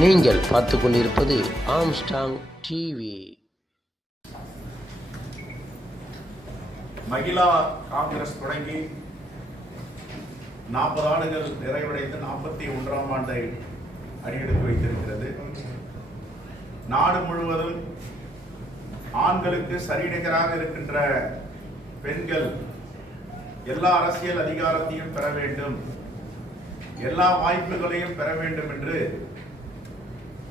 நீங்கள் பார்த்து கொண்டிருப்பது ஆம்ஸ்டாங் டிவி மகிழா காங்கிரஸ் தொடங்கி நாற்பது ஆண்டுகள் நிறைவடைந்து நாற்பத்தி ஒன்றாம் ஆண்டை அடியெடுத்து வைத்திருக்கிறது. நாடு முழுவதும் ஆண்களுக்கு சரிநிகராக இருக்கின்ற பெண்கள் எல்லா அரசியல் அதிகாரத்தையும் பெற வேண்டும். எல்லா வாய்ப்புகளையும் பெற வேண்டும் என்று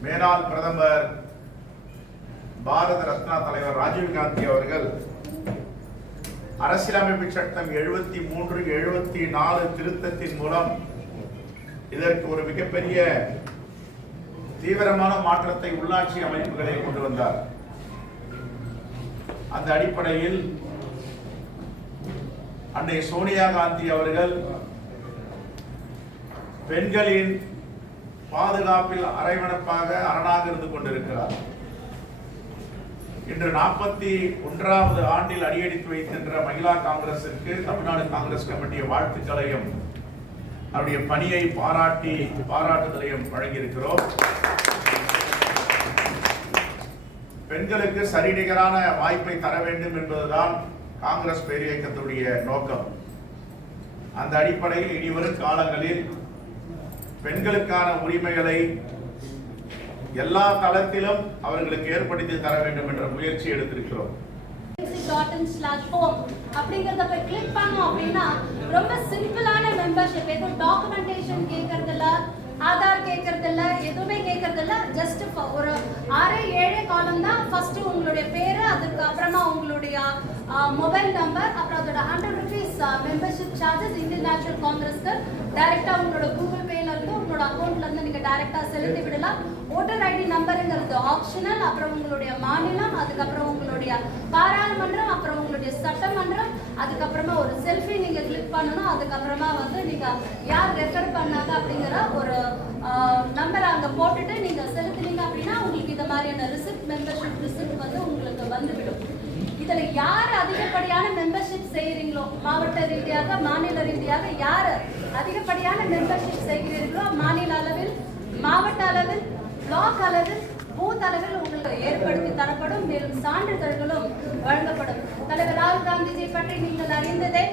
மேலாள் பிரதமர் பாரத ரத்னா தலைவர் ராஜீவ் காந்தி அவர்கள் அரசியலமைப்பு சட்டம் எழுபத்தி மூன்று எழுபத்தி நாலு திருத்தத்தின் மூலம் இதற்கு ஒரு மிகப்பெரிய தீவிரமான மாற்றத்தை உள்ளாட்சி அமைப்புகளில் கொண்டு வந்தார். அந்த அடிப்படையில் அன்னை சோனியா காந்தி அவர்கள் பெண்களின் பாதுகாப்பில் அரைவனப்பாக அரணாக இருந்து கொண்டிருக்கிறார். இன்று நாற்பத்தி ஒன்றாவது ஆண்டில் அடியெடுத்து வைத்திருக்கிற மகிழா காங்கிரசிற்கு தமிழ்நாடு காங்கிரஸ் கமிட்டிய வாழ்த்துக்களையும் அவருடைய பணியை பாராட்டி பாராட்டுதலையும் வழங்கியிருக்கிறோம். பெண்களுக்கு சரிநிகரான வாய்ப்பை தர வேண்டும் என்பதுதான் காங்கிரஸ் பேரியக்கத்துடைய நோக்கம். அந்த அடிப்படையில் இனிவரும் காலங்களில் பெண்களுக்கான உரிமைகளை எல்லா தளத்திலும் அவர்களுக்கு ஏற்படுத்தி தர வேண்டும் என்ற முயற்சி எடுத்திருக்கிறோம். டாட் அப்படிங்கிறத போய் கிளிக் பண்ணோம் அப்படின்னா ரொம்ப சிம்பிளான மெம்பர்ஷிப் எதுவும் டாக்குமெண்டேஷன் கேட்கறது இல்ல ஆதார் கேட்கறது இல்ல எதுவுமே கேட்கறது இல்ல ஜஸ்ட் ஒரு ஆறு ஏழு காலம் தான் ஃபர்ஸ்ட் உங்களுடைய பேர் மொபைல் நம்பர் அப்புறம் அதோட hundred rupees membership charges Indian National காங்கிரஸ்க்கு டைரக்டா உங்களோட கூகுள் பேல இருந்து உங்களோட அக்கௌண்ட்ல இருந்து நீங்க டைரக்டா செலுத்தி விடலாம். ஓட்டர் ஐடி நம்பருங்கிறது ஆப்ஷனல் அப்புறம் உங்களுடைய மாநிலம் அதுக்கப்புறம் உங்களுடைய பாராளுமன்றம் அப்புறம் உங்களுடைய சட்டமன்றம் அதுக்கப்புறமா ஒரு செல்ஃபி நீங்க கிளிக் பண்ணணும் அதுக்கப்புறமா வந்து நீங்க யார் ரெஃபர் பண்ணாங்க அப்படிங்கிற ஒரு நம்பர் அங்க போட்டுட்டு நீங்க செலுத்துனீங்க அப்படின்னா உங்களுக்கு இந்த மாதிரியான ரிசிப்ட் மெம்பர்ஷிப் ரிசிப்ட் வந்து உங்களுக்கு வந்துவிடும். இதுல யார் அதிகப்படியான மெம்பர்ஷிப் செய்கிறீங்களோ மாவட்ட ரீதியாக மாநில ரீதியாக யார் அதிகப்படியான மெம்பர்ஷிப் செய்கிறீர்களோ மாநில அளவில் மாவட்ட அளவில் பிளாக் அளவில் பூத் அளவில் உங்களுக்கு ஏற்படுத்தி தரப்படும் மேலும் சான்றிதழ்களும் வழங்கப்படும். தலைவர் ராகுல் காந்திஜி பற்றி நீங்கள் அறிந்ததே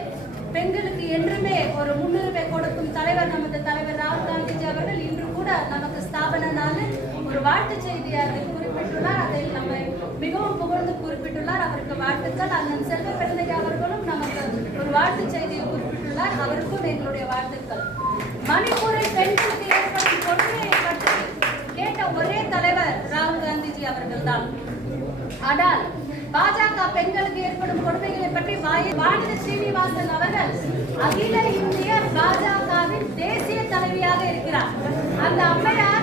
பெண்களுக்கு என்றுமே ஒரு முன்னுரிமை கொடுக்கும் தலைவர் நமது தலைவர் ராகுல் காந்திஜி அவர்கள் இன்று கூட நமக்கு ஸ்தாபன நாளில் ஒரு வாழ்த்து செய்தியை குறிப்பிட்டுள்ளார். அவருக்கு வாழ்த்துக்கள். அண்ணன் செல்வ பெருந்தையா அவர்களும் நமக்கு ஒரு வாழ்த்து செய்தியை குறிப்பிட்டுள்ளார். அவருக்கும் எங்களுடைய வாழ்த்துக்கள். மணிப்பூரில் பெண்களுக்கு ஏற்படும் கொடுமையை பற்றி கேட்ட ஒரே தலைவர் ராகுல் காந்திஜி அவர்கள்தான். ஆனால் பாஜக பெண்களுக்கு ஏற்படும் கொடுமைகளை பற்றி வாய- வானதி ஸ்ரீனிவாசன் அவர்கள் அகில இந்திய பாஜகவின் தேசிய தலைவியாக இருக்கிறார். அந்த அம்மையார்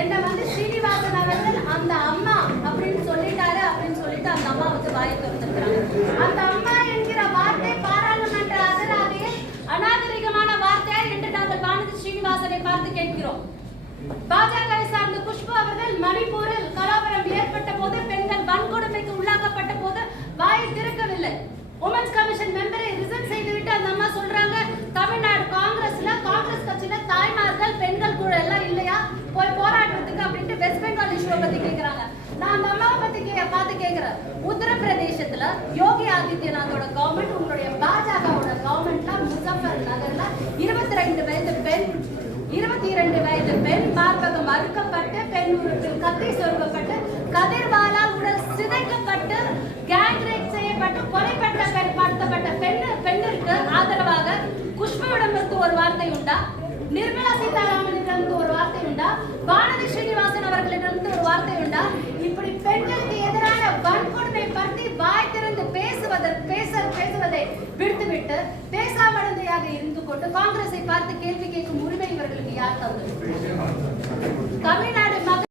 என்ன வந்து ஸ்ரீனிவாசன் அவர்கள் அந்த அம்மா அப்படின்னு சொல்லிட்டாரு அப்படின்னு சொல்லிட்டு அந்த அம்மா வந்து வாயை திறந்திருக்கிறாங்க. அந்த அம்மா என்கிற வார்த்தை பாராளுமன்ற அகராதியில் அநாகரிகமான வார்த்தை என்று நாங்கள் வானதி ஸ்ரீனிவாசனை பார்த்து கேட்கிறோம். பாஜகவை சார்ந்த குஷ்பு அவர்கள் மணிப்பூரில் கலவரம் ஏற்பட்ட போது பெண்கள் வன்கொடுமைக்கு உள்ளாக்கப்பட்ட போது வாயை திறக்கவில்லை. உமன்ஸ் கமிஷன் போய் போராடுறதுக்கு அப்படின்ட்டு வெஸ்ட் பெங்கால் இஷ்யூ பத்தி கேக்குறாங்க. நான் அந்த அம்மாவை பத்தி கே பார்த்து கேக்குறேன். உத்தரப்பிரதேசத்துல யோகி ஆதித்யநாத்தோட கவர்மெண்ட் உங்களுடைய பாஜகவோட கவர்மெண்ட்ல முசஃபர் நகர்ல இருபத்தி ரெண்டு வயது பெண் இருபத்தி இரண்டு வயது பெண் மார்பகம் அறுக்கப்பட்டு பெண் உறுப்பில் கத்தி சொருகப்பட்டு கதிர்வாலால் உடல் சிதைக்கப்பட்டு கேங் ரேப் செய்யப்பட்டு கொலைப்பட்ட பெண் படுத்தப்பட்ட பெண் பெண்ணிற்கு ஆதரவாக குஷ்புவிடமிருந்து ஒரு வார்த்தை உண்டா? நிர்மலா சீதாராமனுக்கு ஒரு வார்த்தை உண்டா வானதி ஸ்ரீனிவாசன் அவர்களிடமிருந்து ஒரு வார்த்தை உண்டா இப்படி பெண்களுக்கு எதிரான வன்கொடுமை பற்றி வாய் திறந்து பேசுவதற்கு பேச பேசுவதை விடுத்துவிட்டு பேசாமடந்தையாக இருந்து கொண்டு காங்கிரஸை பார்த்து கேள்வி கேட்கும் உரிமை இவர்களுக்கு யார் தந்தது? தமிழ்